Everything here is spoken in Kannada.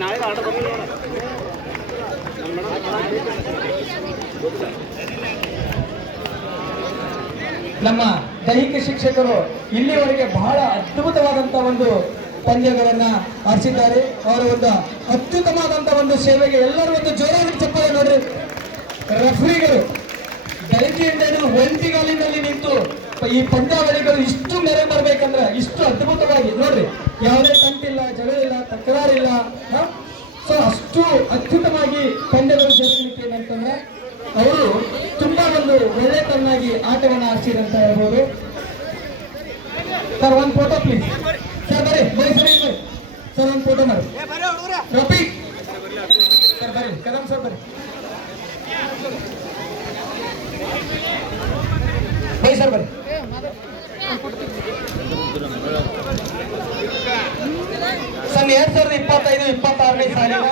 ನಾಳೆ ಆರ್ಡರ್ ನಮ್ಮ ದೈಹಿಕ ಶಿಕ್ಷಕರು ಇಲ್ಲಿವರೆಗೆ ಬಹಳ ಅದ್ಭುತವಾದಂತಹ ಒಂದು ಪಂದ್ಯಗಳನ್ನ ಆರಿಸಿದ್ದಾರೆ. ಅವರ ಒಂದು ಅತ್ಯುತ್ತಮವಾದಂತಹ ಒಂದು ಸೇವೆಗೆ ಎಲ್ಲರೂ ಒಂದು ಜೋರಾಗಿ ಚಪ್ಪಾಳೆ ನೋಡ್ರಿ. ರೆಫ್ರಿಗಳು ಬೆಳಗ್ಗೆಯಿಂದ ಒಂಟಿಗಾಲಿನಲ್ಲಿ ನಿಂತು ಈ ಪಂದ್ಯಾವಳಿಗಳು ಇಷ್ಟು ಮೇರೆ ಬರ್ಬೇಕಂದ್ರೆ ಇಷ್ಟು ಅದ್ಭುತವಾಗಿ ನೋಡ್ರಿ, ಯಾವುದೇ ತಂಟಿಲ್ಲ, ಜಗಳಿಲ್ಲ, ತಕರಾರಿಲ್ಲ. ಸೊ ಅಷ್ಟು ಅತ್ಯುತ್ತಮವಾಗಿ ಪಂದ್ಯಗಳು ಜರುಗಲಿಕ್ಕೆ ಏನಂತಂದ್ರೆ ಅವರು ತುಂಬಾ ಒಂದು ಒಳ್ಳೆತನಾಗಿ ಆಟವನ್ನು ಆಡಿಸಿದಂತ ಹೇಳ್ಬೋದು. ಸರ್ ಒಂದು ಫೋಟೋ ಪ್ಲೀಸ್. ಸರ್ ಬರ್ರಿ ಸರ್, ಒಂದು ಫೋಟೋ ಮಾಡಿ. ರಫೀಕ್ ಸರ್ ಬರ್ರಿ, ಕದಂ ಸರ್ ಬರ್ರಿ ಸರ್ ಬರ್ರಿ. ಸರ್ 2025-26ನೇ ಸಾಲಿನ